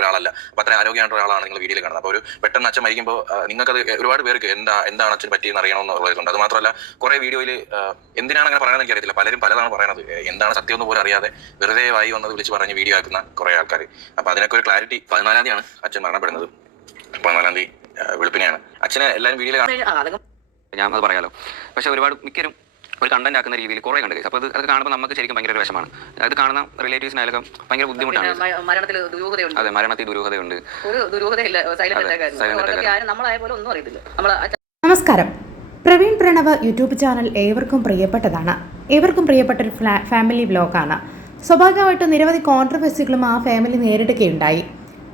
ഒരാളല്ല. അപ്പൊ അത്ര ആരോഗ്യമായിട്ട് ഒരാളാണ് നിങ്ങൾ വീഡിയോയിൽ കാണുന്നത്. അപ്പോൾ ഒരു പെട്ടെന്ന് അച്ഛൻ മരിക്കുമ്പോൾ നിങ്ങൾക്കത് ഒരുപാട് പേർക്ക് എന്താ എന്താണ് അച്ഛൻ പറ്റിയെന്ന് അറിയണമെന്നുള്ളതുണ്ട് അത് മാത്രമല്ല കുറെ വീഡിയോയിൽ എന്തിനാണ് അങ്ങനെ പറയുന്നത് എനിക്കറിയത്തില്ല പലരും പലതാണ് പറയുന്നത് എന്താണ് സത്യം എന്ന് പോലും അറിയാതെ വെറുതെ വായി വന്നത് വിളിച്ച് പറഞ്ഞ് വീഡിയോ ആക്കുന്ന കുറെ ആൾക്കാർ അപ്പൊ അതിനൊക്കെ ഒരു ക്ലാരിറ്റി പതിനാലാം തീയതിയാണ് അച്ഛൻ മരണപ്പെടുന്നത്. പതിനാലാം തീയതി വെളുപ്പിനെയാണ്. അച്ഛനെ എല്ലാവരും വീഡിയോയിൽ കാണും. ഞാൻ അത് പറയാലോ. പക്ഷെ ഒരുപാട് മിക്കരും ഒരു കണ്ടന്റ് ആക്കുന്ന രീതിയിൽ കുറേ കണ്ടു അപ്പോൾ അത് അത് കാണുമ്പോൾ നമുക്ക് ശരിക്കും ഭയങ്കര ഒരു വിഷമാണ്. അത് കാണുന്ന റിലേറ്റീവ്സിനായാലും ഭയങ്കര ബുദ്ധിമുട്ടാണ് മരണത്തിൽ ദുരൂഹതയുണ്ട്. അതെ മരണത്തിൽ ദുരൂഹതയുണ്ട്. ഒരു ദുരൂഹതയില്ല നമ്മളായ പോലെ ഒന്നും അറിയത്തില്ല. നമ്മൾ നമസ്കാരം. പ്രവീൺ പ്രണവ് യൂട്യൂബ് ചാനൽ ഏവർക്കും പ്രിയപ്പെട്ടതാണ്. ഏവർക്കും പ്രിയപ്പെട്ട ഒരു ഫ്ലാ- ഫാമിലി ബ്ലോഗാണ് സ്വാഭാവികമായിട്ടും നിരവധി കോൺട്രവേഴ്സികളും ആ ഫാമിലി നേരിടുകയുണ്ടായി.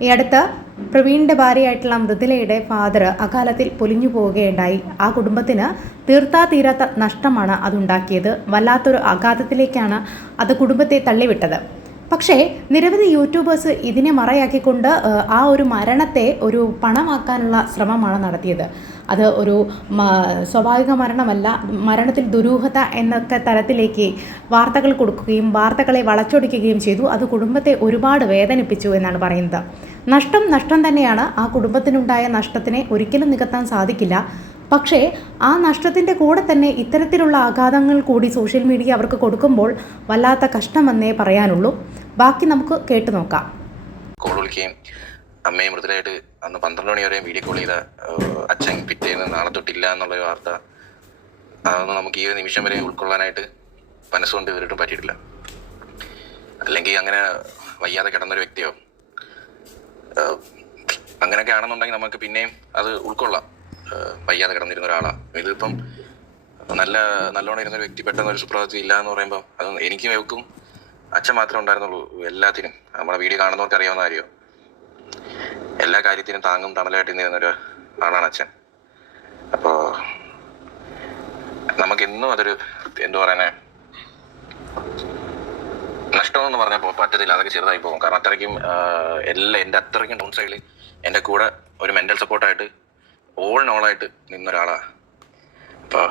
ഈ അടുത്ത് പ്രവീണിന്റെ ഭാര്യയായിട്ടുള്ള മൃദുലയുടെ ഫാദർ അകാലത്തിൽ പൊലിഞ്ഞു പോവുകയുണ്ടായി. ആ കുടുംബത്തിന് തീർത്താ തീരാത്ത നഷ്ടമാണ് അതുണ്ടാക്കിയത്. വല്ലാത്തൊരു ആഘാതത്തിലേക്കാണ് അത് കുടുംബത്തെ തള്ളിവിട്ടത്. പക്ഷേ നിരവധി യൂട്യൂബേഴ്സ് ഇതിനെ മറയാക്കിക്കൊണ്ട് ആ ഒരു മരണത്തെ ഒരു പണമാക്കാനുള്ള ശ്രമമാണ് നടത്തിയത്. അത് ഒരു സ്വാഭാവിക മരണമല്ല മരണത്തിൽ ദുരൂഹത എന്നൊക്കെ തരത്തിലേക്ക് വാർത്തകൾ കൊടുക്കുകയും വാർത്തകളെ വളച്ചൊടിക്കുകയും ചെയ്തു. അത് കുടുംബത്തെ ഒരുപാട് വേദനിപ്പിച്ചു എന്നാണ് പറയുന്നത്. നഷ്ടം നഷ്ടം തന്നെയാണ് ആ കുടുംബത്തിനുണ്ടായ നഷ്ടത്തിനെ ഒരിക്കലും നികത്താൻ സാധിക്കില്ല. പക്ഷേ ആ നഷ്ടത്തിന്റെ കൂടെ തന്നെ ഇത്തരത്തിലുള്ള ആഘാതങ്ങൾ കൂടി സോഷ്യൽ മീഡിയ അവർക്ക് കൊടുക്കുമ്പോൾ വല്ലാത്ത കഷ്ടമെന്നേ പറയാനുള്ളൂ. ബാക്കി നമുക്ക് കേട്ടു നോക്കാം. കോൾ വിളിക്കുകയും അമ്മയും മൃദുലായിട്ട് അന്ന് പന്ത്രണ്ട് മണി വരെ വീഡിയോ കോൾ ചെയ്ത അച്ഛൻ പിറ്റേന്ന് നാളെ തൊട്ടില്ല എന്നുള്ള വാർത്ത അതൊന്നും നമുക്ക് ഈ ഒരു നിമിഷം വരെ ഉൾക്കൊള്ളാനായിട്ട് മനസ്സുകൊണ്ട് ഇവരിട്ടും പറ്റിയിട്ടില്ല. അല്ലെങ്കിൽ അങ്ങനെ വയ്യാതെ കിടന്നൊരു വ്യക്തിയോ അങ്ങനെയൊക്കെ ആണെന്നുണ്ടെങ്കിൽ നമുക്ക് പിന്നെയും അത് ഉൾക്കൊള്ളാം. വയ്യാതെ കിടന്നിരുന്ന ഒരാളാണ് ഇതിപ്പം നല്ല നല്ലോണം ഇരുന്നൊരു വ്യക്തി പെട്ടെന്ന് ഒരു സുപ്രഭാതത്തിൽ ഇല്ല എന്ന് പറയുമ്പോൾ അത് എനിക്കും എവക്കും അച്ഛൻ മാത്രമേ ഉണ്ടായിരുന്നുള്ളൂ എല്ലാത്തിനും. നമ്മളെ വീഡിയോ കാണുന്നവർക്ക് അറിയാവുന്ന കാര്യം? എല്ലാ കാര്യത്തിനും താങ്ങും തണലായിട്ട് നിന്നിരുന്ന ഒരു ആളാണ് അച്ഛൻ. അപ്പോ നമുക്ക് എന്നും അതൊരു എന്തു പറയുന്നേ? നഷ്ടമെന്ന് പറഞ്ഞാൽ പോ- പറ്റത്തില്ല. അതൊക്കെ ചെറുതായി പോകും. കാരണം അത്രയ്ക്കും എല്ലാ എന്റെ അത്രയ്ക്കും ഡൗൺ സൈഡിൽ എന്റെ കൂടെ ഒരു മെന്റൽ സപ്പോർട്ടായിട്ട് ഓൾ നോളായിട്ട് നിന്നൊരാളാണ് അപ്പോൾ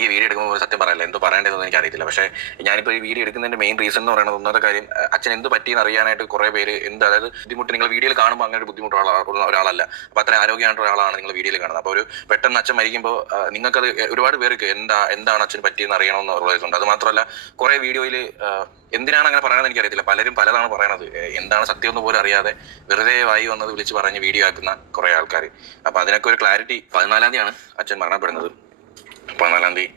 എനിക്ക് വീഡിയോ എടുക്കുമ്പോൾ സത്യം പറയല്ല? എന്തോ പറയേണ്ടതെന്ന് എനിക്ക് അറിയത്തില്ല പക്ഷേ ഞാനിപ്പോൾ ഈ വീഡിയോ എടുക്കുന്നതിന്റെ മെയിൻ റീസൺ എന്ന് പറയുന്നത് ഒന്നാമത്തെ കാര്യം അച്ഛൻ എന്ത് പറ്റിയെന്ന് അറിയാനായിട്ട് കുറേ പേര് എന്ത് അതായത് ബുദ്ധിമുട്ട് നിങ്ങൾ വീഡിയോയിൽ കാണുമ്പോൾ അങ്ങനെ ഒരു ബുദ്ധിമുട്ടുള്ള ഒരാളല്ല. അപ്പോൾ അത്ര ആരോഗ്യമായിട്ടുള്ള ഒരാളാണ് നിങ്ങൾ വീഡിയോയിൽ കാണുന്നത്. അപ്പോൾ ഒരു പെട്ടെന്ന് അച്ഛൻ മരിക്കുമ്പോൾ നിങ്ങൾക്കത് ഒരുപാട് പേർക്ക് എന്താ എന്താണ് അച്ഛൻ പറ്റിയെന്ന് അറിയണമെന്നുള്ളതുണ്ട് അത് മാത്രമല്ല കുറേ വീഡിയോയിൽ എന്തിനാണ് അങ്ങനെ പറയുന്നത് എനിക്ക് എനിക്കറിയത്തില്ല. പലരും പലതാണ് പറയണത്. എന്താണ് സത്യം എന്ന് പോലും അറിയാതെ വെറുതെ വായി വന്നത് വിളിച്ച് പറഞ്ഞ് വീഡിയോ ആക്കുന്ന കുറേ ആൾക്കാർ അപ്പോൾ അതിനൊക്കെ ഒരു ക്ലാരിറ്റി പതിനാലാം തീയതിയാണ് അച്ഛൻ മരണപ്പെടുന്നത്. പതിനാലാം തീയതി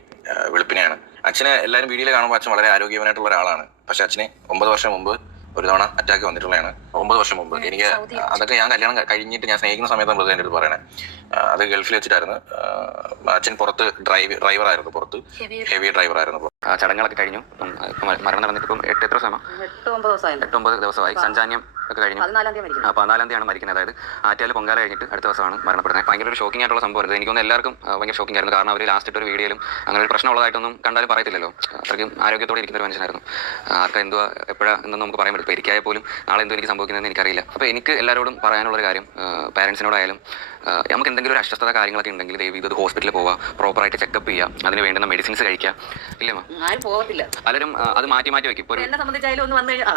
വെളുപ്പിനെയാണ്. അച്ഛനെ എല്ലാവരും വീഡിയോയിൽ കാണുമ്പോൾ അച്ഛൻ വളരെ ആരോഗ്യവാനായിട്ടുള്ള ഒരാളാണ്. പക്ഷെ അച്ഛനെ ഒമ്പത് വർഷം മുമ്പ് ഒരു തവണ അറ്റാക്ക് വന്നിട്ടുള്ളതാണ്. ഒമ്പത് വർഷം മുമ്പ്. എനിക്ക് അതൊക്കെ ഞാൻ കല്യാണം കഴിഞ്ഞിട്ട് ഞാൻ സ്നേഹിക്കുന്ന സമയത്ത് മൃദ എന്റെ അടുത്ത് പറയണേ. അത് ഗൾഫിൽ വെച്ചിട്ടായിരുന്നു. അച്ഛൻ പുറത്ത് ഡ്രൈവ് ഡ്രൈവർ ആയിരുന്നു പുറത്ത്. ഹെവി ഡ്രൈവർ ആയിരുന്നു ചടങ്ങുകളൊക്കെ കഴിഞ്ഞു. മരണം നടന്നിട്ട് ഇപ്പം എട്ട് എത്ര ദിവസമായിട്ട് എട്ട് ഒമ്പത് ദിവസമായി. സഞ്ചാന്യം ഒക്കെ കഴിഞ്ഞു. പതിനാലാം തീയതി ആ മരിക്കുന്നത് പതിനാലാം തീയതിയാണ് മരിക്കുന്നത്. അതായത് ആറ്റാൽ പൊങ്കാല കഴിഞ്ഞിട്ട് അടുത്ത ദിവസമാണ് മരണപ്പെടുന്നത്. ഭയങ്കര ഒരു ഷോക്കിംഗ് ആയിട്ടുള്ള സംഭവം എനിക്കൊന്നും എല്ലാവർക്കും ഭയങ്കര ഷോക്കിംഗ് ആയിരുന്നു. കാരണം അവർ ലാസ്റ്റ് ഒരു വീഡിയോയിലും അങ്ങനെ ഒരു പ്രശ്നമുള്ളതായിട്ടൊന്നും കണ്ടാലും പറയത്തില്ലല്ലോ. അത്രയ്ക്കും ആരോഗ്യത്തോടെ ഇരിക്കുന്ന ഒരു മനുഷ്യനായിരുന്നു. ആർക്കാ എന്തുവാ എപ്പോഴാ എന്നൊന്നും നമുക്ക് പറയാൻ പറ്റും ഇപ്പോൾ പോലും നാളെ എന്തോ എനിക്ക് സംഭവിക്കുന്നതെന്ന് എനിക്കറിയില്ല. അപ്പോൾ എനിക്ക് എല്ലാവരോടും പറയാനുള്ള ഒരു കാര്യം പാരൻസിനോടായാലും നമുക്ക് എന്തെങ്കിലും ഒരു അസ്വസ്ഥത കാര്യങ്ങളൊക്കെ ഉണ്ടെങ്കിൽ ദയവ് ഇത് ഹോസ്പിറ്റലിൽ പോവുക പ്രോപ്പറായിട്ട് ചെക്കപ്പ് ചെയ്യുക അതിന് വേണ്ടുന്ന മെഡിസിൻസ് കഴിക്കുക ഇല്ലേ മാം? ആരും പോകത്തില്ല. പലരും അത് മാറ്റി മാറ്റി വെക്കും. എന്നെ സംബന്ധിച്ചായാലും ഒന്ന് വന്നു കഴിഞ്ഞാൽ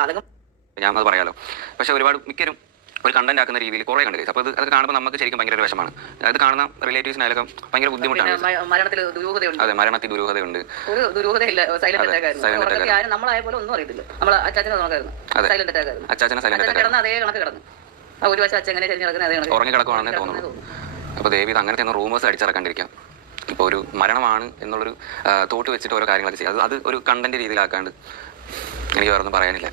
ഞാൻ അത് പറയാലോ. പക്ഷെ ഒരുപാട് മിക്കരും ഒരു കണ്ടന്റ് ആക്കുന്ന രീതിയിൽ കുറേ കണ്ടു അപ്പോൾ അത് അത് കാണുമ്പോൾ നമുക്ക് ശരിക്കും ഭയങ്കര ഒരു വിഷമാണ്. അത് കാണുന്ന റിലേറ്റീവ്സിനായാലും ഭയങ്കര ബുദ്ധിമുട്ടാണ്. മരണത്തിൽ ദുരൂഹതയുണ്ട്. അതെ മരണത്തിൽ ദുരൂഹതയുണ്ട്. അച്ചാച്ചനെ. സൈലന്റ് ഉറങ്ങി കിടക്കുവാണെന്നേ തോന്നുന്നു. അപ്പോൾ ദേവി അങ്ങനത്തെ ഒന്നും റൂമേഴ്സ് അടിച്ചിറക്കാണ്ടിരിക്കാം. ഇപ്പോൾ ഒരു മരണമാണ് എന്നുള്ളൊരു തോട്ട് വെച്ചിട്ട് ഓരോ കാര്യങ്ങളൊക്കെ ചെയ്യുക അത് അത് ഒരു കണ്ടന്റ് രീതിയിലാക്കാണ്ട് എനിക്ക് വേറെ ഒന്നും പറയാനില്ല.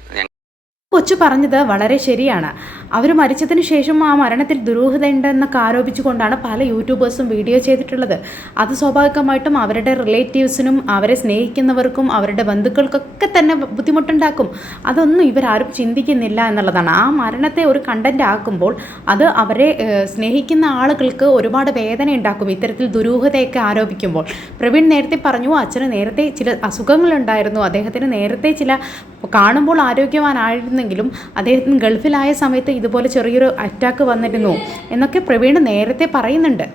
കൊച്ചു പറഞ്ഞത് വളരെ ശരിയാണ്. അവർ മരിച്ചതിന് ശേഷം ആ മരണത്തിൽ ദുരൂഹതയുണ്ടെന്നൊക്കെ ആരോപിച്ചുകൊണ്ടാണ് പല യൂട്യൂബേഴ്സും വീഡിയോ ചെയ്തിട്ടുള്ളത്. അത് സ്വാഭാവികമായിട്ടും അവരുടെ റിലേറ്റീവ്സിനും അവരെ സ്നേഹിക്കുന്നവർക്കും അവരുടെ ബന്ധുക്കൾക്കൊക്കെ തന്നെ ബുദ്ധിമുട്ടുണ്ടാക്കും. അതൊന്നും ഇവരാരും ചിന്തിക്കുന്നില്ല എന്നുള്ളതാണ്. ആ മരണത്തെ ഒരു കണ്ടന്റ് ആക്കുമ്പോൾ അത് അവരെ സ്നേഹിക്കുന്ന ആളുകൾക്ക് ഒരുപാട് വേദന ഉണ്ടാക്കും ഇത്തരത്തിൽ ദുരൂഹതയൊക്കെ ആരോപിക്കുമ്പോൾ. പ്രവീൺ നേരത്തെ പറഞ്ഞു അച്ഛന് നേരത്തെ ചില അസുഖങ്ങളുണ്ടായിരുന്നു. അദ്ദേഹത്തിന് നേരത്തെ ചില കാണുമ്പോൾ ആരോഗ്യവാനായിരുന്നെങ്കിലും ഉണ്ടായിരുന്നെങ്കിലും അദ്ദേഹത്തിന് ഗൾഫിലായ സമയത്ത് ഇതുപോലെ ചെറിയൊരു അറ്റാക്ക് വന്നിരുന്നു എന്നൊക്കെ പ്രവീൺ നേരത്തെ പറയുന്നുണ്ട്.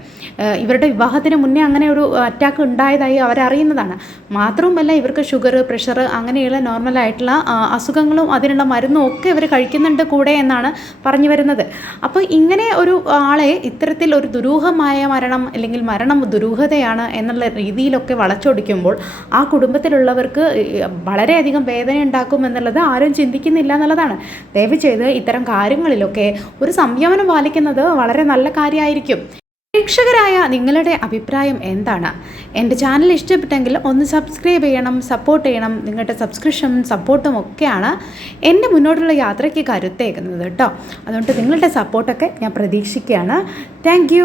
ഇവരുടെ വിവാഹത്തിന് മുന്നേ അങ്ങനെ ഒരു അറ്റാക്ക് ഉണ്ടായതായി അവരറിയുന്നതാണ്. മാത്രവുമല്ല ഇവർക്ക് ഷുഗർ പ്രഷർ അങ്ങനെയുള്ള നോർമലായിട്ടുള്ള അസുഖങ്ങളും അതിനുള്ള മരുന്നും ഒക്കെ ഇവർ കഴിക്കുന്നുണ്ട് കൂടെ എന്നാണ് പറഞ്ഞു വരുന്നത്. അപ്പോൾ ഇങ്ങനെ ഒരു ആളെ ഇത്തരത്തിൽ ഒരു ദുരൂഹമായ മരണം അല്ലെങ്കിൽ മരണം ദുരൂഹതയാണ് എന്നുള്ള രീതിയിലൊക്കെ വളച്ചൊടിക്കുമ്പോൾ ആ കുടുംബത്തിലുള്ളവർക്ക് വളരെയധികം വേദന ഉണ്ടാക്കും എന്നുള്ളത് ആരും ചിന്തിക്കുന്നില്ല ദയവ് ചെയ്ത് ഇത്തരം കാര്യങ്ങളിലൊക്കെ ഒരു സംയമനം പാലിക്കുന്നത് വളരെ നല്ല കാര്യമായിരിക്കും പ്രേക്ഷകരായ നിങ്ങളുടെ അഭിപ്രായം എന്താണ്? എന്റെ ചാനൽ ഇഷ്ടപ്പെട്ടെങ്കിൽ ഒന്ന് സബ്സ്ക്രൈബ് ചെയ്യണം സപ്പോർട്ട് ചെയ്യണം. നിങ്ങളുടെ സബ്സ്ക്രിപ്ഷനും സപ്പോർട്ടും ഒക്കെയാണ് എന്റെ മുന്നോട്ടുള്ള യാത്രയ്ക്ക് കരുത്തേക്കുന്നത് കേട്ടോ. അതുകൊണ്ട് നിങ്ങളുടെ സപ്പോർട്ടൊക്കെ ഞാൻ പ്രതീക്ഷിക്കുകയാണ്. താങ്ക്